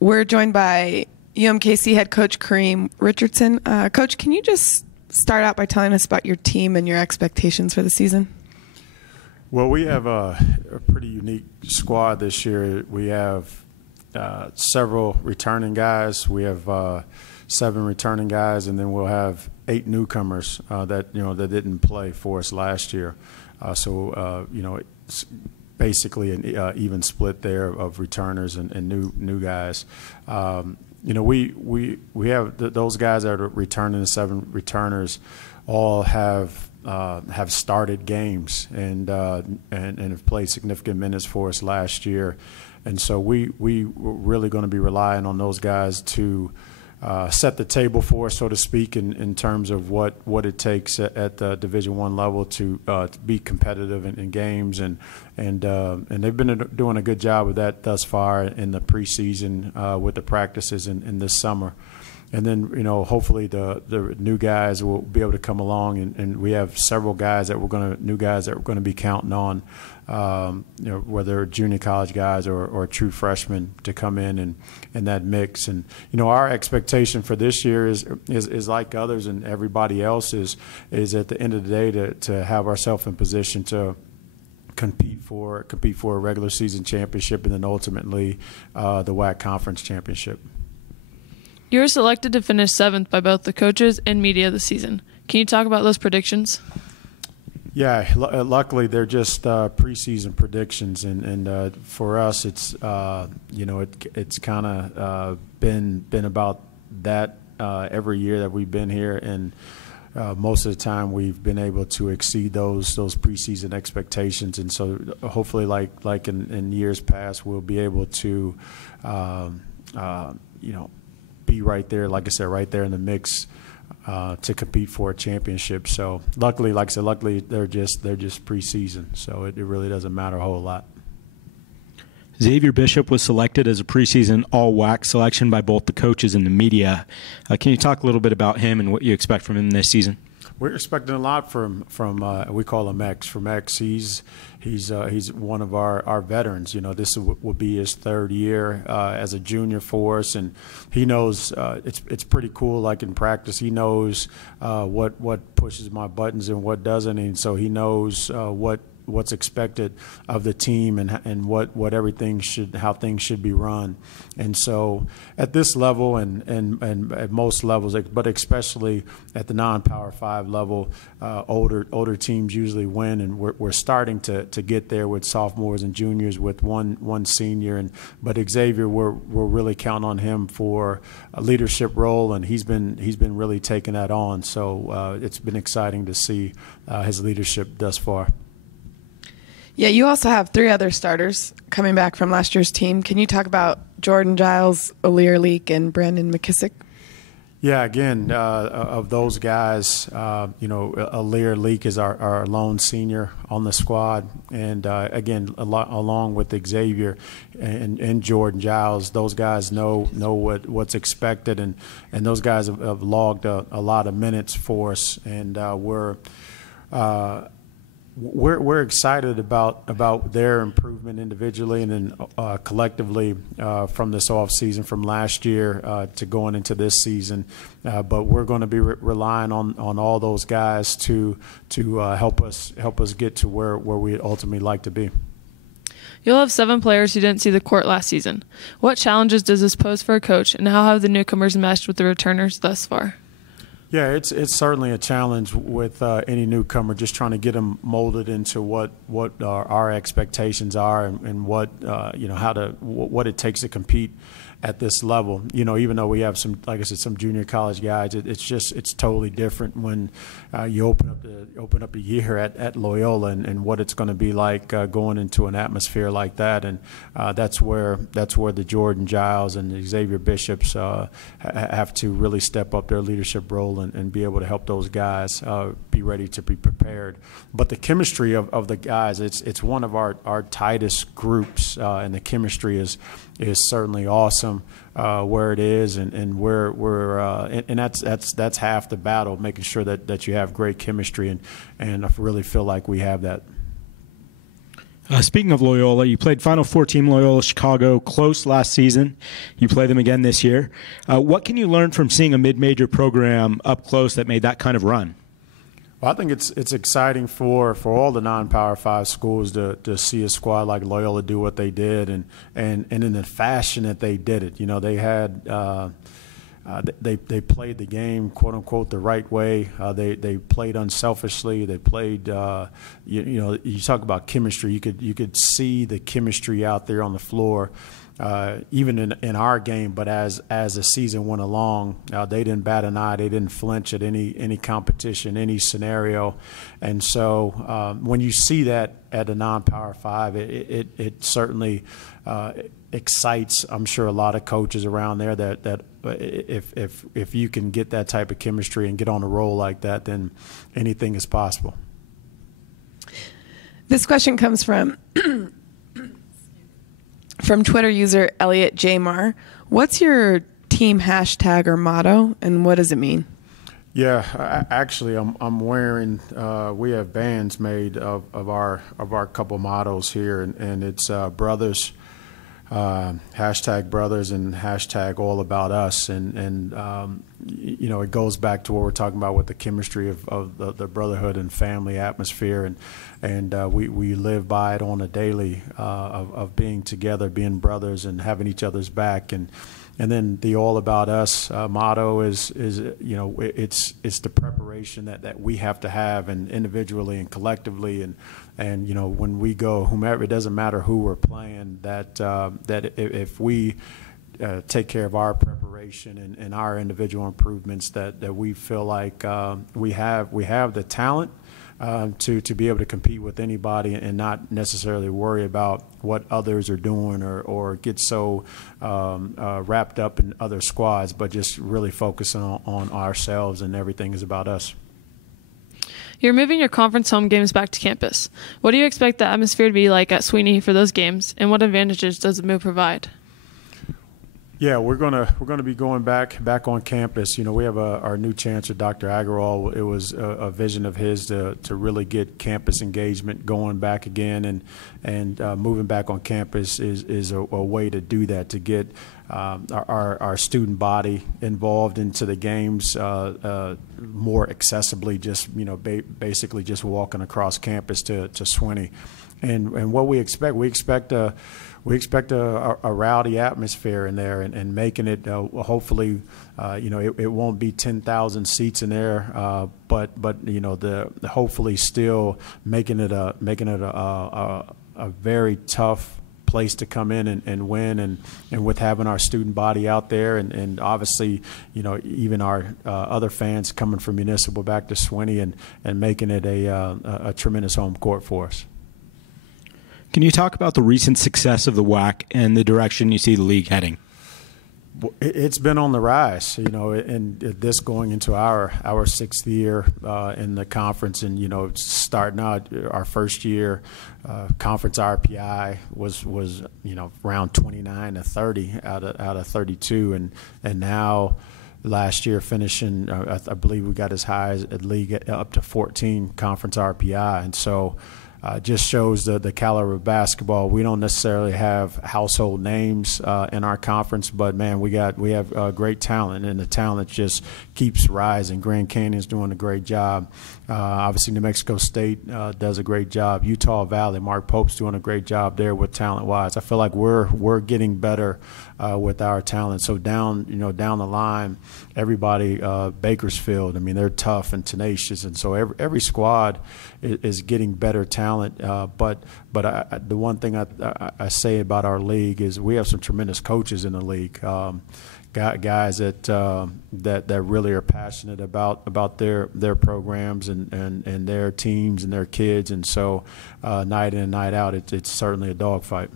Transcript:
We're joined by UMKC head coach Kareem Richardson. Coach, can you just start out by telling us about your team and your expectations for the season? Well, we have a pretty unique squad this year. We have several returning guys. We have 7 returning guys, and then we'll have 8 newcomers that didn't play for us last year. It's basically an even split there of returners and new guys. We have those guys that are returning, the 7 returners, all have started games and have played significant minutes for us last year, and so we're really going to be relying on those guys to set the table for us, so to speak, in terms of what it takes at the Division I level to be competitive in games, and they've been doing a good job with that thus far in the preseason with the practices in this summer. And then, hopefully the new guys will be able to come along, and we have several guys that new guys that we're going to be counting on, whether junior college guys or true freshmen to come in that mix. And our expectation for this year is like others and everybody else is at the end of the day to have ourselves in position to compete for a regular season championship and then ultimately the WAC conference championship. You were selected to finish 7th by both the coaches and media this season. Can you talk about those predictions? Yeah, luckily they're just preseason predictions, and for us it's it's kind of been about that every year that we've been here, and most of the time we've been able to exceed those preseason expectations, and so hopefully like in years past we'll be able to be right there, like I said, right there in the mix to compete for a championship. So luckily, like I said, they're just preseason, so it really doesn't matter a whole lot. Xavier Bishop was selected as a preseason all-WAC selection by both the coaches and the media. Can you talk a little bit about him and what you expect from him this season? We're expecting a lot from we call him X. From X, he's one of our veterans. This will be his 3rd year as a junior for us, and he knows it's pretty cool. Like in practice, he knows what pushes my buttons and what doesn't, and so he knows what's expected of the team and what how things should be run. And so at this level and at most levels, but especially at the non-Power 5 level, older teams usually win, and we're starting to get there with sophomores and juniors with one senior, but Xavier, we're really counting on him for a leadership role, and he's been really taking that on. So it's been exciting to see his leadership thus far. Yeah, you also have 3 other starters coming back from last year's team. Can you talk about Jordan, Giles, Olear, Leake, and Brandon Mckissack? Yeah, again, of those guys, Olear, Leake is our lone senior on the squad, and again, along with Xavier and Jordan, Giles, those guys know what's expected, and those guys have logged a lot of minutes for us, and we're excited about their improvement individually and then collectively from this off season from last year to going into this season. But we're going to be relying on all those guys to help us get to where we ultimately like to be. You'll have 7 players who didn't see the court last season. What challenges does this pose for a coach, and how have the newcomers meshed with the returners thus far? Yeah, it's certainly a challenge with any newcomer, just trying to get them molded into what our expectations are and what what it takes to compete at this level. Even though we have some, like I said, some junior college guys, it's totally different when you open up a year at Loyola and what it's going to be like going into an atmosphere like that. And that's where the Jordan, Giles, and the Xavier Bishops have to really step up their leadership role and be able to help those guys be ready to be prepared. But the chemistry of the guys, it's one of our tightest groups, and the chemistry is certainly awesome where it is, and that's half the battle, making sure that you have great chemistry, and I really feel like we have that. Speaking of Loyola, you played Final Four team Loyola Chicago close last season. You play them again this year. What can you learn from seeing a mid-major program up close that made that kind of run? Well, I think it's exciting for all the non-Power 5 schools to see a squad like Loyola do what they did and in the fashion that they did it. You know, they had they played the game, quote unquote, the right way. They played unselfishly. They played you talk about chemistry. You could see the chemistry out there on the floor. Even in our game, but as the season went along, they didn't bat an eye. They didn't flinch at any competition, any scenario. And so when you see that at a non-Power 5, it certainly excites, I'm sure, a lot of coaches around there that if you can get that type of chemistry and get on a roll like that, then anything is possible. This question comes from Twitter user Elliot J. Marr. What's your team hashtag or motto, and what does it mean? Yeah, actually, I'm wearing. We have bands made of our couple mottos here, and it's brothers, hashtag brothers, and hashtag all about us, and it goes back to what we're talking about with the chemistry of the brotherhood and family atmosphere, and we live by it on a daily of being together, being brothers, and having each other's back, and then the all about us motto is it's the preparation that we have to have, and individually and collectively, and when we go, whomever, it doesn't matter who we're playing, that if we take care of our preparation and our individual improvements, that we feel like we have the talent to be able to compete with anybody and not necessarily worry about what others are doing or get so wrapped up in other squads, but just really focusing on ourselves, and everything is about us. You're moving your conference home games back to campus. What do you expect the atmosphere to be like at Sweeney for those games, and what advantages does the move provide? Yeah, we're gonna be going back on campus. We have our new chancellor, Dr. Agarwal. It was a vision of his to really get campus engagement going back again, and moving back on campus is a way to do that, to get our student body involved into the games more accessibly. Just basically just walking across campus to Swinney, and what we expect a rowdy atmosphere in there, and making it hopefully it won't be 10,000 seats in there, but hopefully still making it a very tough place to come in and win, and with having our student body out there, and obviously even our other fans coming from Municipal back to Swinney, and making it a tremendous home court for us. Can you talk about the recent success of the WAC and the direction you see the league heading? It's been on the rise, and this going into our sixth year in the conference, and starting out our first year, conference RPI was around 29 to 30 out of 32, and now last year finishing, I believe we got as high as at league up to 14 conference RPI, and so. Just shows the caliber of basketball. We don't necessarily have household names in our conference, but man, we have great talent, and the talent just keeps rising. Grand Canyon's doing a great job. Obviously, New Mexico State does a great job. Utah Valley, Mark Pope's doing a great job there with talent-wise. I feel like we're getting better with our talent. So down the line, everybody, Bakersfield, they're tough and tenacious, and so every squad is getting better talent. But the one thing I say about our league is we have some tremendous coaches in the league. Guys that really are passionate about their programs and their teams and their kids, and so night in and night out, it's certainly a dogfight.